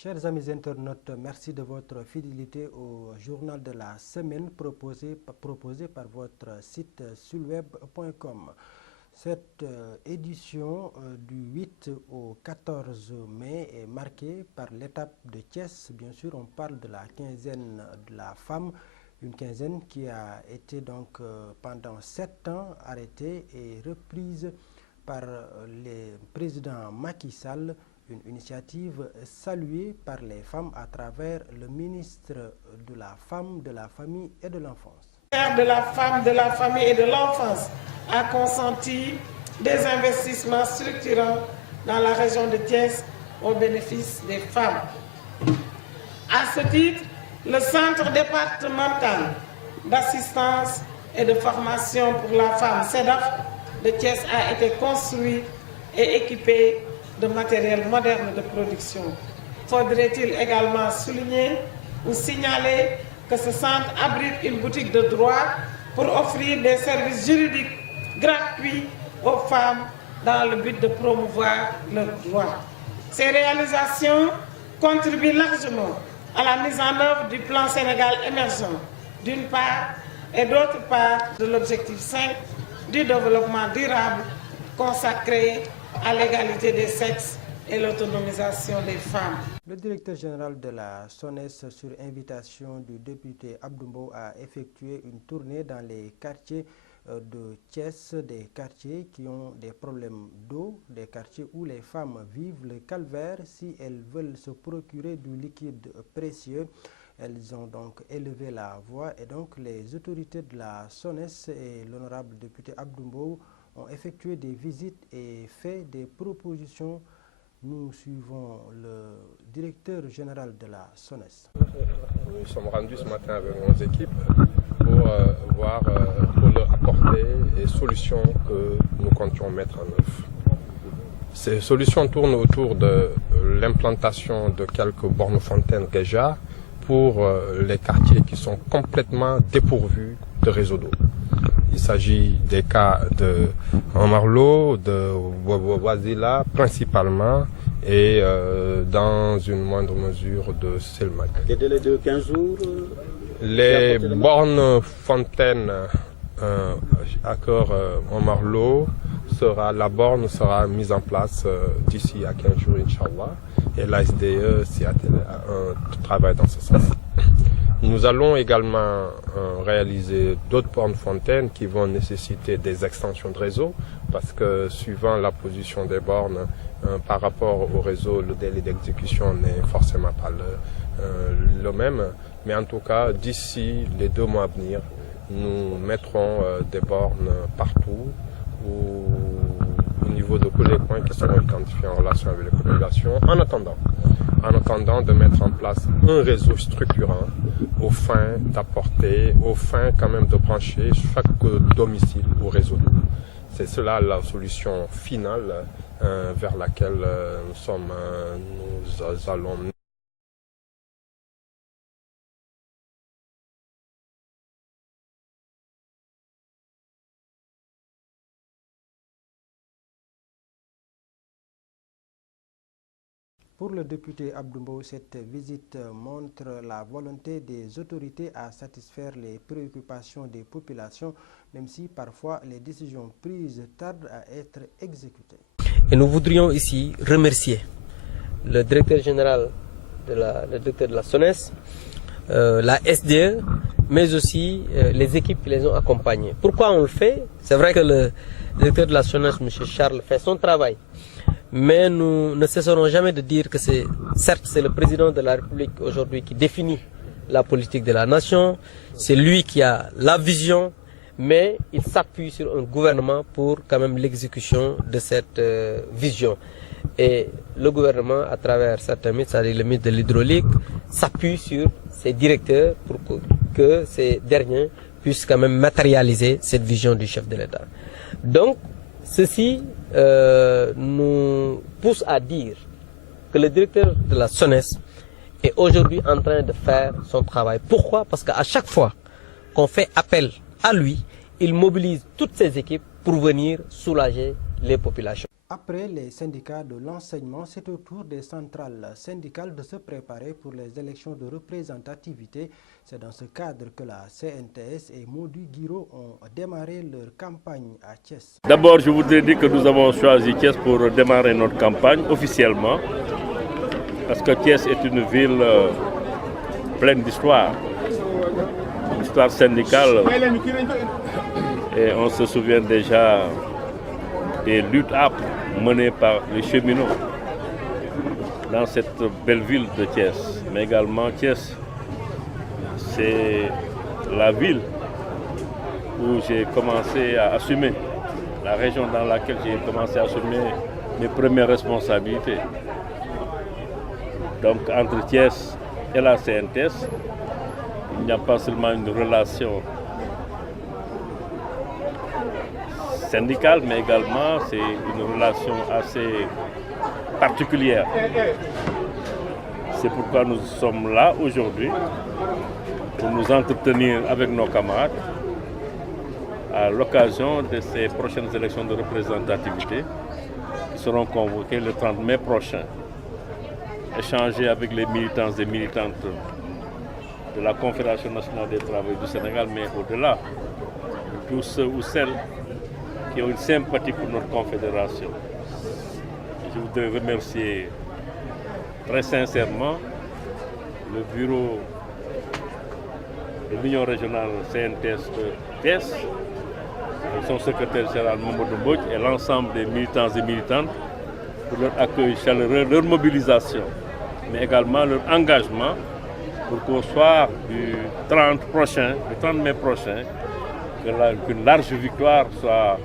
Chers amis internautes, merci de votre fidélité au journal de la semaine proposé par votre site sulweb.com. Cette édition du 8 au 14 mai est marquée par l'étape de Thiès. Bien sûr, on parle de la quinzaine de la femme, une quinzaine qui a été donc pendant 7 ans arrêtée et reprise par le président Macky Sall. Une initiative saluée par les femmes à travers le ministre de la Femme, de la Famille et de l'Enfance. Le ministère de la Femme, de la Famille et de l'Enfance a consenti des investissements structurants dans la région de Thiès au bénéfice des femmes. À ce titre, le Centre départemental d'assistance et de formation pour la femme, CEDAF, de Thiès a été construit et équipé de matériel moderne de production. Faudrait-il également souligner ou signaler que ce centre abrite une boutique de droit pour offrir des services juridiques gratuits aux femmes dans le but de promouvoir leurs droits. Ces réalisations contribuent largement à la mise en œuvre du plan Sénégal émergent, d'une part, et d'autre part, de l'objectif 5 du développement durable consacré à l'égalité des sexes et l'autonomisation des femmes. Le directeur général de la SONES, sur invitation du député Abdou Mbow, a effectué une tournée dans les quartiers de Thiès, des quartiers qui ont des problèmes d'eau, des quartiers où les femmes vivent le calvaire si elles veulent se procurer du liquide précieux. Elles ont donc élevé la voix et donc les autorités de la SONES et l'honorable député Abdou Mbow ont effectué des visites et fait des propositions. Nous suivons le directeur général de la SONES. Nous sommes rendus ce matin avec nos équipes pour leur apporter les solutions que nous comptions mettre en œuvre. Ces solutions tournent autour de l'implantation de quelques bornes fontaines déjà pour les quartiers qui sont complètement dépourvus de réseau d'eau. Il s'agit des cas de Amarlo, de Wazila principalement et dans une moindre mesure de Selmak. Des délais de 15 jours Les bornes fontaines à cœur Amarlo, la borne sera mise en place d'ici à 15 jours, Inch'Allah, et l'ASDE s'y attelle à un travail dans ce sens. Nous allons également réaliser d'autres bornes fontaines qui vont nécessiter des extensions de réseau parce que suivant la position des bornes par rapport au réseau, le délai d'exécution n'est forcément pas le même. Mais en tout cas, d'ici les 2 mois à venir, nous mettrons des bornes partout au niveau de tous les points qui seront identifiés en relation avec les populations, en attendant de mettre en place un réseau structurant aux fins d'apporter, aux fins quand même de brancher chaque domicile au réseau d'eau. C'est cela la solution finale vers laquelle nous allons. Pour le député Abdou Mbow, cette visite montre la volonté des autorités à satisfaire les préoccupations des populations, même si parfois les décisions prises tardent à être exécutées. Et nous voudrions ici remercier le directeur général de la SONES, la SDE, mais aussi les équipes qui les ont accompagnés. Pourquoi on le fait? C'est vrai que le directeur de la SONES, M. Charles, fait son travail. Mais nous ne cesserons jamais de dire que certes c'est le président de la République aujourd'hui qui définit la politique de la nation, c'est lui qui a la vision, mais il s'appuie sur un gouvernement pour quand même l'exécution de cette vision. Et le gouvernement, à travers certains ministres, c'est-à-dire le ministre de l'hydraulique, s'appuie sur ses directeurs pour que ces derniers puissent quand même matérialiser cette vision du chef de l'État. Donc, ceci nous pousse à dire que le directeur de la SONES est aujourd'hui en train de faire son travail. Pourquoi? Parce qu'à chaque fois qu'on fait appel à lui, il mobilise toutes ses équipes pour venir soulager les populations. Après les syndicats de l'enseignement, c'est au tour des centrales syndicales de se préparer pour les élections de représentativité. C'est dans ce cadre que la CNTS et Mody Guiro ont démarré leur campagne à Thiès. D'abord, je voudrais dire que nous avons choisi Thiès pour démarrer notre campagne officiellement, parce que Thiès est une ville pleine d'histoire, histoire syndicale, et on se souvient déjà des luttes âpres menées par les cheminots dans cette belle ville de Thiès. Mais également Thiès, c'est la ville où j'ai commencé à assumer, la région dans laquelle j'ai commencé à assumer mes premières responsabilités. Donc entre Thiès et la CNTS, il n'y a pas seulement une relation syndicale, mais également c'est une relation assez particulière. C'est pourquoi nous sommes là aujourd'hui, pour nous entretenir avec nos camarades à l'occasion de ces prochaines élections de représentativité qui seront convoquées le 30 mai prochain. Échanger avec les militants et militantes de la Confédération nationale des travailleurs du Sénégal, mais au-delà, tous ceux ou celles qui ont une sympathie pour notre confédération. Je voudrais remercier très sincèrement le bureau de l'Union régionale CNTS de Thiès, son secrétaire général Mamadou Mbodj et l'ensemble des militants et militantes pour leur accueil chaleureux, leur mobilisation, mais également leur engagement pour qu'au soir du 30 mai prochain, qu'une large victoire soit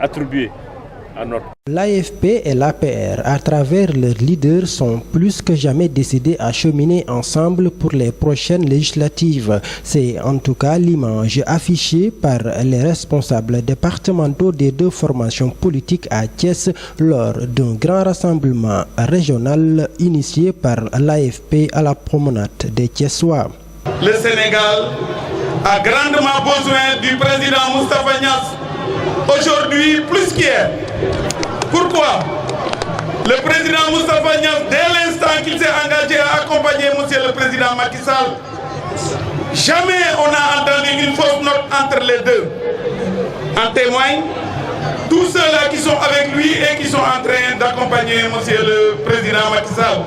attribuée à notre. L'AFP et l'APR, à travers leurs leaders, sont plus que jamais décidés à cheminer ensemble pour les prochaines législatives. C'est en tout cas l'image affichée par les responsables départementaux des deux formations politiques à Thiès lors d'un grand rassemblement régional initié par l'AFP à la promenade des Thiessois. Le Sénégal a grandement besoin du président Moustapha Niasse, aujourd'hui plus qu'hier. Pourquoi? Le président Moustapha Niasse, dès l'instant qu'il s'est engagé à accompagner monsieur le président Macky Sall, jamais on n'a entendu une fausse note entre les deux. En témoigne tous ceux-là qui sont avec lui et qui sont en train d'accompagner monsieur le président Macky Sall.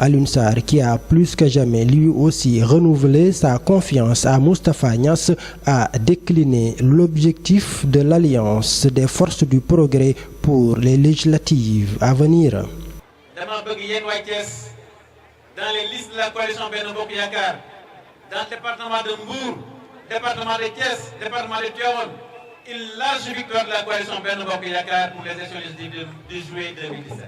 Alioune Sarr, qui a plus que jamais lui aussi renouvelé sa confiance à Moustapha Niasse, a décliné l'objectif de l'Alliance des forces du progrès pour les législatives à venir. Dans les listes de la coalition Benno Bokk Yakaar, dans le département de Mbour, département de Thiès, département de Tivaouane, une large victoire de la coalition Benno Bokk Yakaar pour les élections législatives de juillet 2017.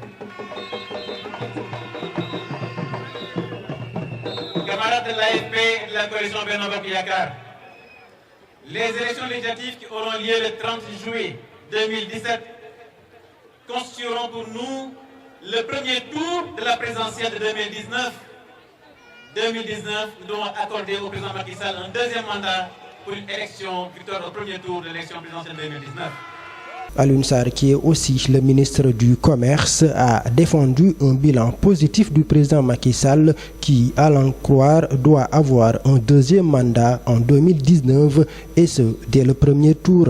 Camarades de l'AFP et de la coalition Benno Bokk Yakaar, les élections législatives qui auront lieu le 30 juillet 2017 constitueront pour nous le premier tour de la présidentielle de 2019. 2019, nous devons accorder au président Macky Sall un deuxième mandat pour une élection, victoire au premier tour de l'élection présidentielle 2019. Alioune Sarr, qui est aussi le ministre du Commerce, a défendu un bilan positif du président Macky Sall qui, à l'en croire, doit avoir un deuxième mandat en 2019 et ce, dès le premier tour.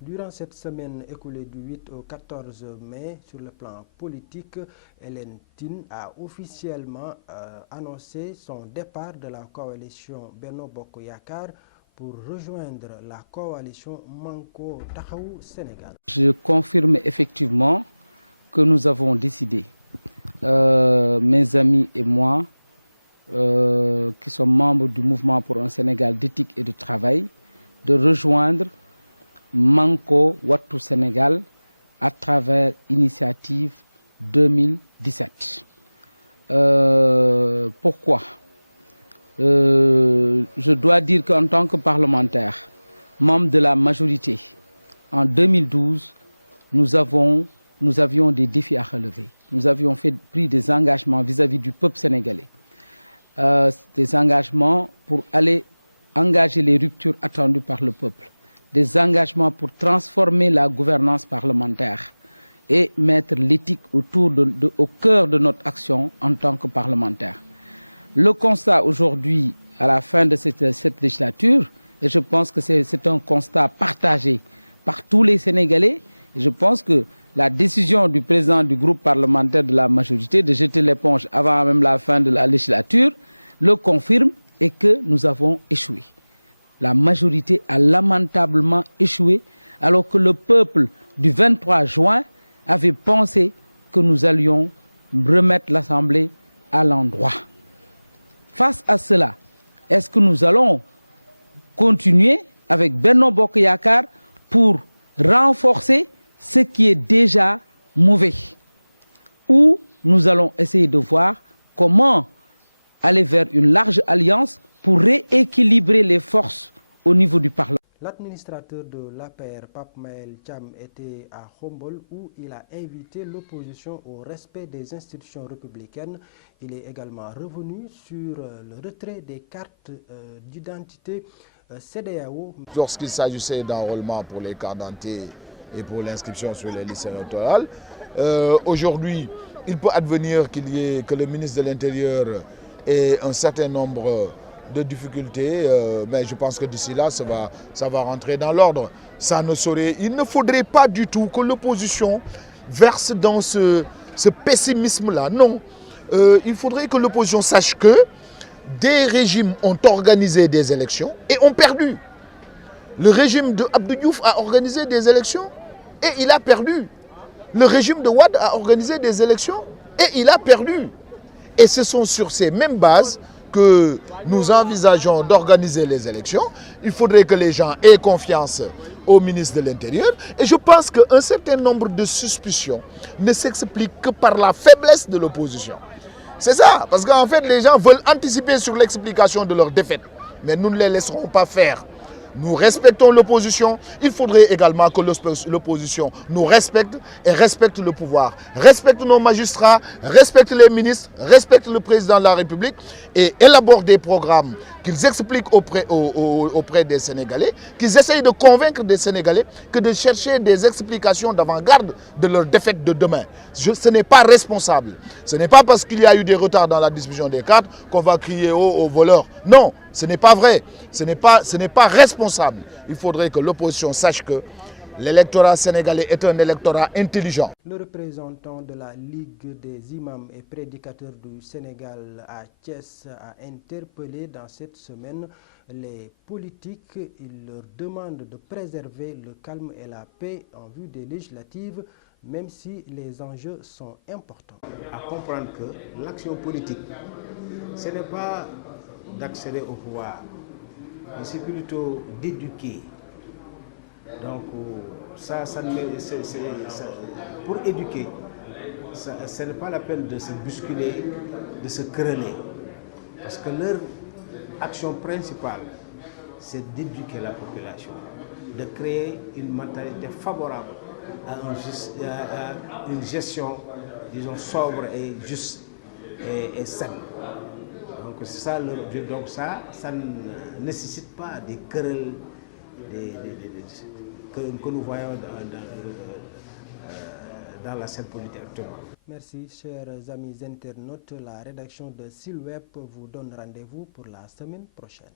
Durant cette semaine écoulée du 8 au 14 mai, sur le plan politique, Hélène Tine a officiellement annoncé son départ de la coalition Benno Bokk Yakaar pour rejoindre la coalition Manko Taxawu Sénégal. Je confirme effectivement que nous avons décidé, mes amis et moi, qui sommes membres du mouvement pour un Sénégal d'éthique et de travail, de rejoindre Manko Wattu Sénégal à travers Initiative 2017. Pourquoi? Je dois dire qu'en tant que parlementaire, membre de la majorité, en 2012, nous avions des défis à relever. Nous avions pris des engagements vis-à-vis du peuple sénégalais. Des engagements pour aller engager les ruptures attendues par le peuple. Des engagements pour transformer la gouvernance parlementaire et mettre l'éthique au cœur de notre action en tant que parlementaire. Le constat aujourd'hui, à la fin de cette législature, et je pense que c'est un constat partagé par tous les Sénégalais, et je pense que la décision du président du groupe parlementaire de la majorité de jeter l'éponge avant même la fin de la législature le confirme, et que nous avons échoué. La majorité a lamentablement échoué, alors que le peuple du 23 juin avait pensé que nous allions remettre l'Assemblée à l'endroit. Face à cela, est-ce que nous allons continuer avec Benno Bokk Yakaar pour renforcer ce qui est déjà mauvais? Ou nous allons essayer de voir comment aller vers une large alliance pour rééquilibrer les forces au niveau du Parlement. L'administrateur de l'APR, Pape Maël Thiam, était à Khombol où il a invité l'opposition au respect des institutions républicaines. Il est également revenu sur le retrait des cartes d'identité CEDEAO. Lorsqu'il s'agissait d'enrôlement pour les cartes d'identité et pour l'inscription sur les listes électorales, aujourd'hui, il peut advenir que le ministre de l'Intérieur ait un certain nombre de difficultés, mais je pense que d'ici là, ça va rentrer dans l'ordre. Il ne faudrait pas du tout que l'opposition verse dans ce pessimisme-là. Non, il faudrait que l'opposition sache que des régimes ont organisé des élections et ont perdu. Le régime de Abdou Diouf a organisé des élections et il a perdu. Le régime de Wade a organisé des élections et il a perdu. Et ce sont sur ces mêmes bases que nous envisageons d'organiser les élections. Il faudrait que les gens aient confiance au ministre de l'Intérieur. Et je pense qu'un certain nombre de suspicions ne s'expliquent que par la faiblesse de l'opposition. C'est ça, parce qu'en fait, les gens veulent anticiper sur l'explication de leur défaite. Mais nous ne les laisserons pas faire. Nous respectons l'opposition. Il faudrait également que l'opposition nous respecte et respecte le pouvoir, respecte nos magistrats, respecte les ministres, respecte le président de la République et élabore des programmes qu'ils expliquent auprès des Sénégalais, qu'ils essayent de convaincre des Sénégalais que de chercher des explications d'avant-garde de leur défaite de demain. Ce n'est pas responsable. Ce n'est pas parce qu'il y a eu des retards dans la distribution des cartes qu'on va crier aux voleurs. Non, ce n'est pas vrai. Ce n'est pas responsable. Il faudrait que l'opposition sache que l'électorat sénégalais est un électorat intelligent. Le représentant de la Ligue des imams et prédicateurs du Sénégal à Thiès a interpellé dans cette semaine les politiques. Il leur demande de préserver le calme et la paix en vue des législatives, même si les enjeux sont importants. À comprendre que l'action politique, ce n'est pas d'accéder au pouvoir, mais c'est plutôt d'éduquer. Donc pour éduquer, ce n'est pas la peine de se bousculer, de se quereller. Parce que leur action principale, c'est d'éduquer la population, de créer une mentalité favorable à une gestion, disons, sobre et juste et saine. Donc c'est ça leur objectif. Donc ça ne nécessite pas des querelles que nous voyons dans la scène politique actuellement. Merci, chers amis internautes. La rédaction de Silweb vous donne rendez-vous pour la semaine prochaine.